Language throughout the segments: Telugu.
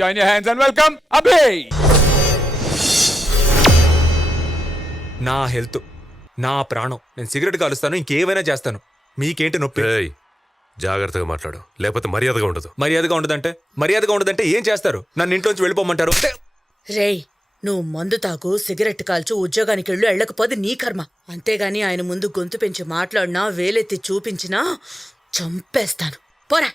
Join your hands and welcome Abhay. నా హెల్త్, నా ప్రాణం, నేను సిగరెట్ కాలుస్తాను, ఇంకేమైనా చేస్తాను. మీకేంటి నొప్పి? జాగ్రత్తగా మాట్లాడు, లేకపోతే మర్యాదగా ఉండదు. మర్యాదగా ఉండదంటే ఏం చేస్తారు? నన్ను ఇంట్లోంచి వెళ్ళిపోమంటారు? రేయ్, నువ్వు మందు తాగు, సిగరెట్ కాల్చు, ఉద్యోగానికి వెళ్ళు, వెళ్ళకపోతే నీ కర్మ. అంతేగాని ఆయన ముందు గొంతు పెంచి మాట్లాడినా, వేలెత్తి చూపించినా చంపేస్తాను. పోరా.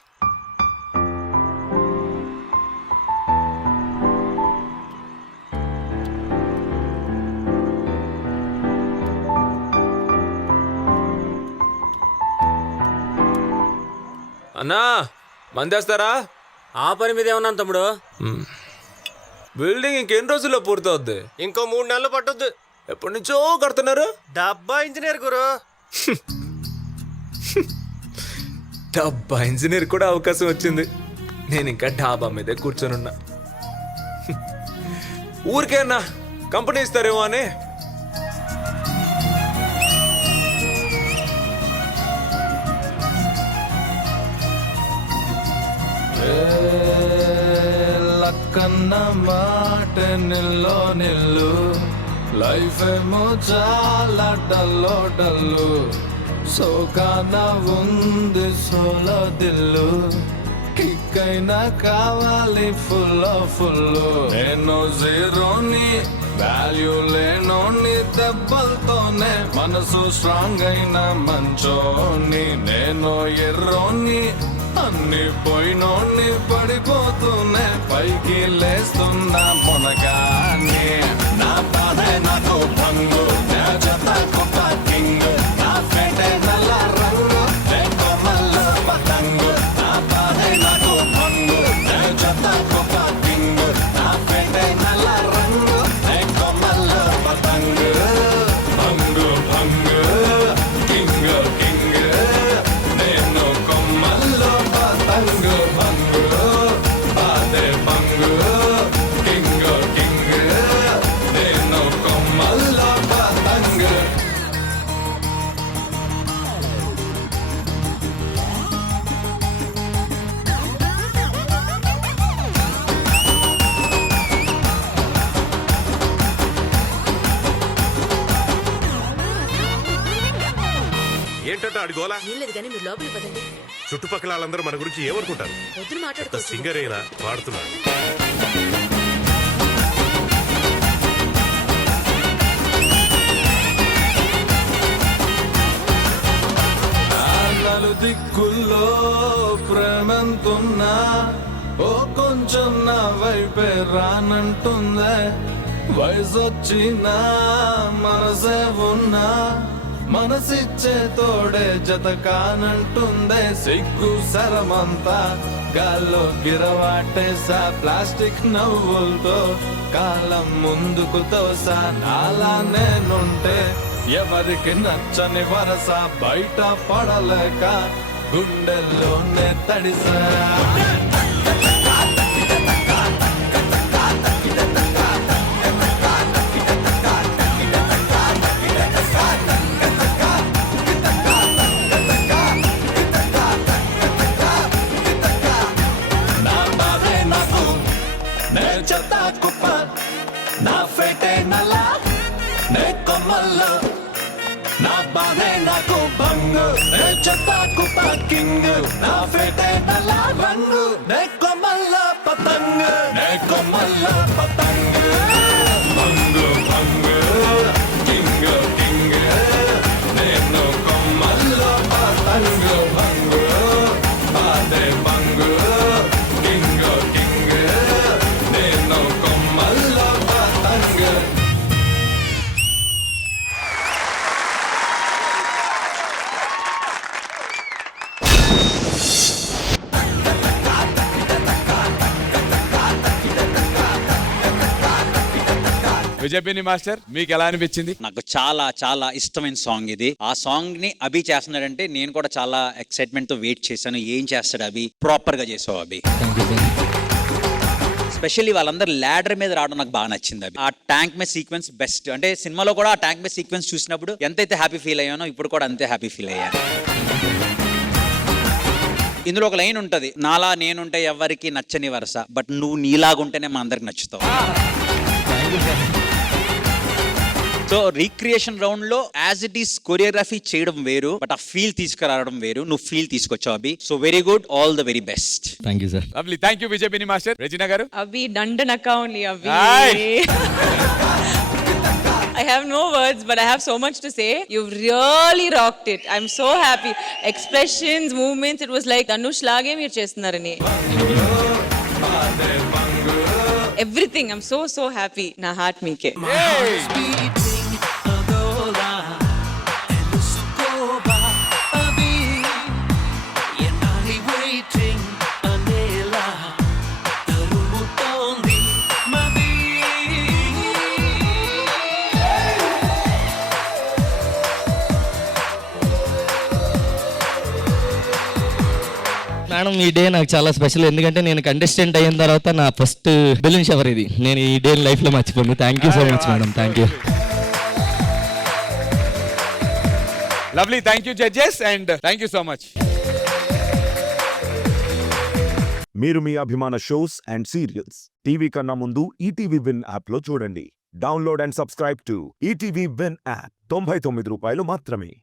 అన్నా, మందేస్తారా? ఆ పని మీద ఏమన్నాను తమ్ముడు. బిల్డింగ్ ఇంకెన్ని రోజుల్లో పూర్తవుద్ది? ఇంకో 3 నెలలు పట్టుద్ది. ఎప్పటి నుంచో కడుతున్నారు. డబ్బా ఇంజనీర్ గురు. డబ్బా ఇంజనీర్ కూడా అవకాశం వచ్చింది. నేను ఇంకా డాబా మీదే కూర్చొనున్నా. ఊరికే అన్నా కంపెనీ ఇస్తారేమో అని. లక్కన్న మాట నిల్లో నిల్లు, లైఫ్ ఏమో చాలా డల్లో డల్లు, సోకాన ఉంది సోలో దిల్లు, కిక్ అయినా కావాలి ఫుల్ ఫుల్. నేను జీరోని, వాల్యూ లేనోని, దెబ్బలతోనే మనసు స్ట్రాంగ్ అయిన మంచోని. నేను ఎర్రోని, అన్ని పోయినోని, పడిపోతూనే పైకి లేస్తున్నా మొనగాని. నా బాధే నాకు భంగు, నా జత కుప్ప కింగ్, నా ఫేటే నల్ల రంగు, కొమ్మల్లో పతంగు. నా బాధే నాకు భంగు, నా జత కుప్ప కింగ్, నా ఫేటే నల్ల రంగు, కొమ్మల్లో పతంగు. భంగు భంగు, కింగ్ కింగ్, నేను కొమ్మల్లో పతంగు. భంగు బాధే భంగు, కింగ్ కింగ్, నేను కొమ్మల్లో పతంగు. ఏంటంటే అడిగోలా? ఏం లేదు కానీ మీరు లోపలికి పదండి. చుట్టుపక్కల వాళ్ళందరూ మన గురించి ఏమనుకుంటారు? వద్దులు మాట్లాడుకో. సింగర్ అయినా పాడుతున్నాడు. నలు దిక్కుల్లో ప్రేమంతున్నా, ఓ కొంచెం నా వైపే రానంటుందే. వయసొచ్చినా మనసే ఉన్నా, మనసిచ్చే తోడే జత కానంటుందే. సిగ్గు సరమంతా గాల్లో గిరవాటేసా, ప్లాస్టిక్ నవ్వులతో కాలం ముందుకు తోసా. నాలా నేనుంటే ఎవరికి నచ్చని వరస, బయట పడలేక గుండెల్లోనే తడిసా. నా బాధే నాకు, నే చెత్త కుప్ప, నా ఫేటే నల్ల, నే కొమ్మల్లో. నా బాధే నాకు భంగు, నే చెత్త కుప్ప కింగ్, నా ఫేటే నల్ల రంగు, నే కొమ్మల్లో పతంగు, నే కొమ్మల్లో పతంగు. భంగు భంగు, కింగ్ కింగ్, నేను కొమ్మల్లో పతంగు. భంగు బాధే భంగు, కింగ్ కింగ్, నేను కొమ్మల్లో పతంగు. విజయపిని మాస్టర్, మీకు ఎలా అనిపించింది? నాకు చాలా చాలా ఇష్టమైన సాంగ్ ఇది. ఆ సాంగ్ ని అభి చేస్తున్నాడంటే నేను కూడా చాలా ఎక్సైట్మెంట్ తో వెయిట్ చేశాను. ఏం చేస్తాడు అభి? ప్రాపర్ గా చేసావు అభి. స్పెషల్లీ వాళ్ళందరూ ల్యాడర్ మీద రావడం నాకు బాగా నచ్చింది అభి. ఆ ట్యాంక్ మే సీక్వెన్స్ బెస్ట్. అంటే సినిమాలో కూడా ఆ ట్యాంక్ మే సీక్వెన్స్ చూసినప్పుడు ఎంతైతే హ్యాపీ ఫీల్ అయ్యానో ఇప్పుడు కూడా అంతే హ్యాపీ ఫీల్ అయ్యాను. ఇందులో ఒక లైన్ ఉంటది, నాలా నేనుంటే ఎవరికి నచ్చని వరస, బట్ నువ్వు నీలాగుంటేనే మా అందరికి నచ్చుతావు. సో రీక్రియేషన్ రౌండ్ లో యాజ్ ఇట్ ఈస్ కొరియోగ్రఫీ చేయడం వేరు, బట్ ఆ ఫీల్ తీసుకురావడం వేరు. నువ్వు ఫీల్ తీసుకొచ్చావు Abhi. So very good, all the very best. Thank you sir. Lovely, thank you Vijay Binni master. Regina garu. Abhi, dandanaka only, Abhi. Aye. I have no words, but I have so much to say. You've really rocked it. I'm so happy. Expressions, movements, it was like Dhanush lage meer chestunarani. Everything, I'm so happy. Na heart meeke. Madam, ఈ డే నాకు చాలా స్పెషల్. ఎందుకంటే నేను కంటెస్టెంట్ అయిన తర్వాత నా ఫస్ట్ బెలూన్ షవర్ ఇది. నేను ఈ డే లైఫ్లో మర్చిపోను. Thank you so much madam. Thank you. Lovely, thank you judges and thank you so much. మీరు మీ అభిమాన షోస్ అండ్ సీరియల్స్ టీవీ కన్నా ముందు ఈటీవీ విన్ యాప్ లో చూడండి. Download and subscribe to ETV win app. 99 రూపాయలు మాత్రమే.